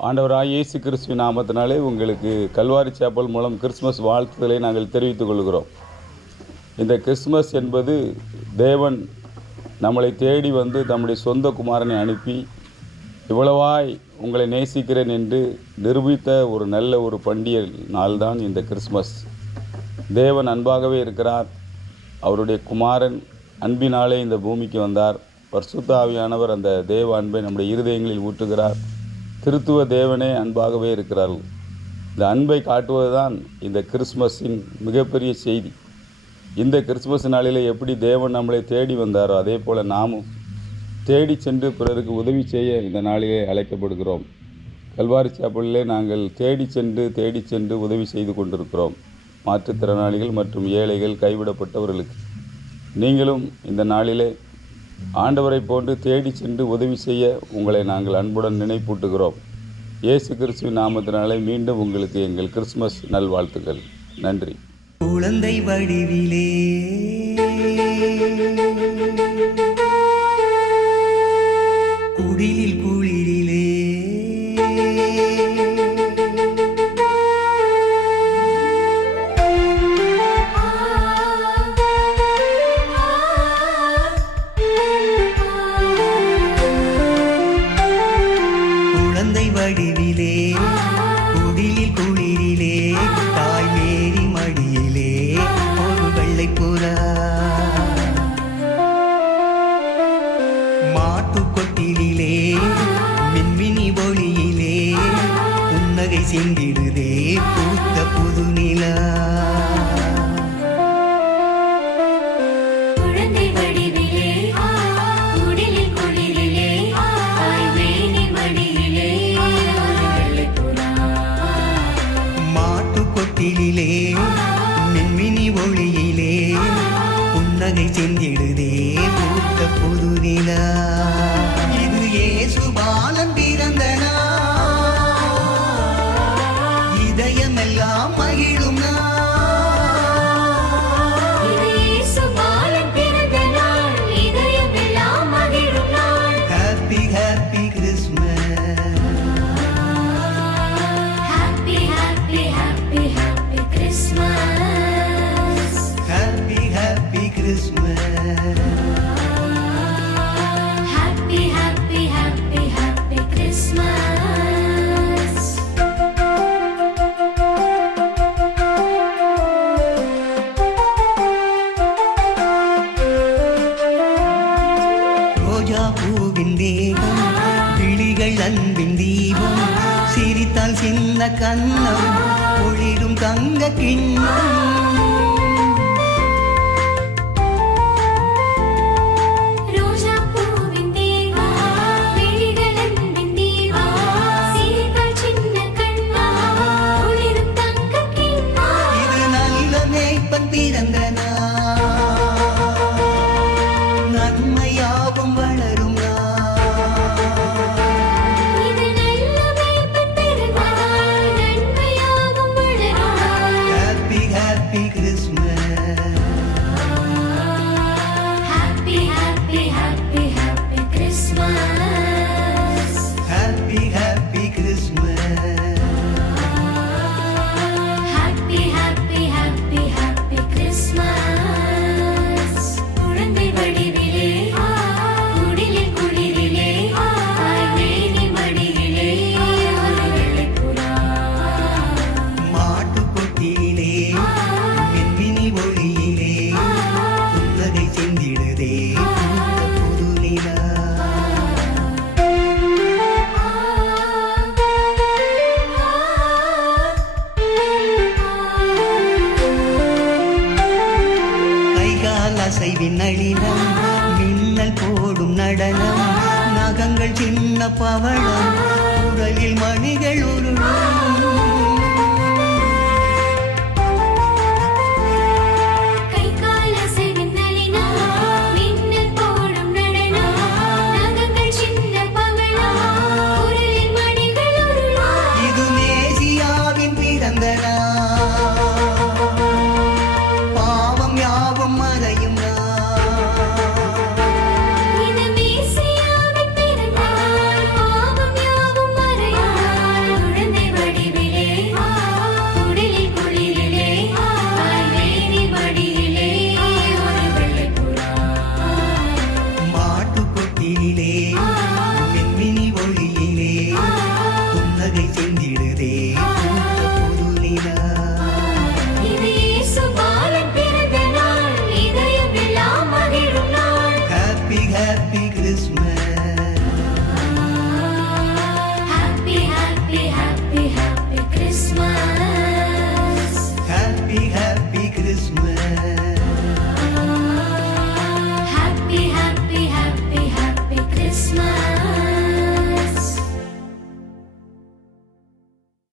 ஆண்டவராகிய இயேசு கிறிஸ்துவின் நாமத்தினாலே உங்களுக்கு கல்வாரி சேப்பல் மூலம் கிறிஸ்மஸ் வாழ்த்துதலை நாங்கள் தெரிவித்துக் கொள்கிறோம். இந்த கிறிஸ்மஸ் என்பது தேவன் நம்மளை தேடி வந்து தம்முடைய சொந்த குமாரனை அனுப்பி இவ்வளவாய் உங்களை நேசிக்கிறேன் என்று நிரூபித்த ஒரு நல்ல ஒரு பண்டிகை நாள்தான் இந்த கிறிஸ்மஸ். தேவன் அன்பாகவே இருக்கிறார். அவருடைய குமாரன் அன்பினாலே இந்த பூமிக்கு வந்தார். பரிசுத்த ஆவியானவர் அந்த தேவ அன்பை நம்முடைய இருதயங்களில் ஊற்றுகிறார். திருத்துவ தேவனே அன்பாகவே இருக்கிறார்கள். இந்த அன்பை காட்டுவது தான் இந்த கிறிஸ்மஸின் மிகப்பெரிய செய்தி. இந்த கிறிஸ்மஸ் நாளில் எப்படி தேவன் நம்மளை தேடி வந்தாரோ அதே போல் நாமும் தேடி சென்று பிறருக்கு உதவி செய்ய இந்த நாளிலே அழைக்கப்படுகிறோம். கல்வாரி சேப்பலிலே நாங்கள் தேடி சென்று உதவி செய்து கொண்டிருக்கிறோம். மாற்றுத்திறனாளிகள் மற்றும் ஏழைகள், கைவிடப்பட்டவர்களுக்கு. நீங்களும் இந்த நாளிலே ஆண்டவரை போன்று தேடி சென்று உதவி செய்ய உங்களை நாங்கள் அன்புடன் நினைப்பூட்டுகிறோம். இயேசு கிறிஸ்துவின் நாமத்தினாலே மீண்டும் உங்களுக்கு எங்கள் கிறிஸ்மஸ் நல்வாழ்த்துக்கள். நன்றி. குழந்தை வடிவிலே குடிலில் குளிரிலே குழந்தை வடிவிலே குடிலில் குளிரிலே தாய் மேரி மடியிலே ஒரு வெள்ளை புறா மாட்டு கொட்டிலே மின்மினி ஒளியிலே புன்னகை சிந்திடுதே பூத்த புது நிலா. கொட்டிலே மின்மினி ஒளியிலே புன்னகை செந்திடுதே பூத்த புது நிலா. இது இயேசு பாலன் பிறந்த நாள், இதயமெல்லாம் மகிழும் நாள். Happy happy Christmas, Christmas. Happy, happy, happy, happy Christmas. ரோஜா பூவின் தேகம், விழிகள் அன்பின் தீபம், சிரித்தால் சின்ன கண்ணம், ஒளிரும் தங்க கிண்ணம். நன்மையாவும் வளரும் happy happy Christmas, Happy, happy, happy, happy Christmas. Happy happy Christmas, Happy, happy, happy, happy Christmas. குழந்தை வடிவிலே குடிலில் குளிரிலே தாய் மேரி மடியிலே ஒரு வெள்ளைப் புறா. மாட்டு கொட்டிலே மின்மினி ஒளியிலே புன்னகை செந்திடுதே பூத்த புது நிலா. கைகால் அசைவின் நளினம், மின்னல் போடும் நடனம், நகங்கள் சின்ன பவளம், உடலில் மணிகள் உருளும். கை கால் அசைவின் நளினம், மின்னல் போடும் நடனம், நகங்கள் சின்ன பவளம், குரலில் மணிகள் உருளும். இது மேசியாவின் பிறந்த நாள், பாவம் யாவும் மறையும் நாள். இது மேசியாவின் பிறந்த நாள், பாவம் கோவிலிலே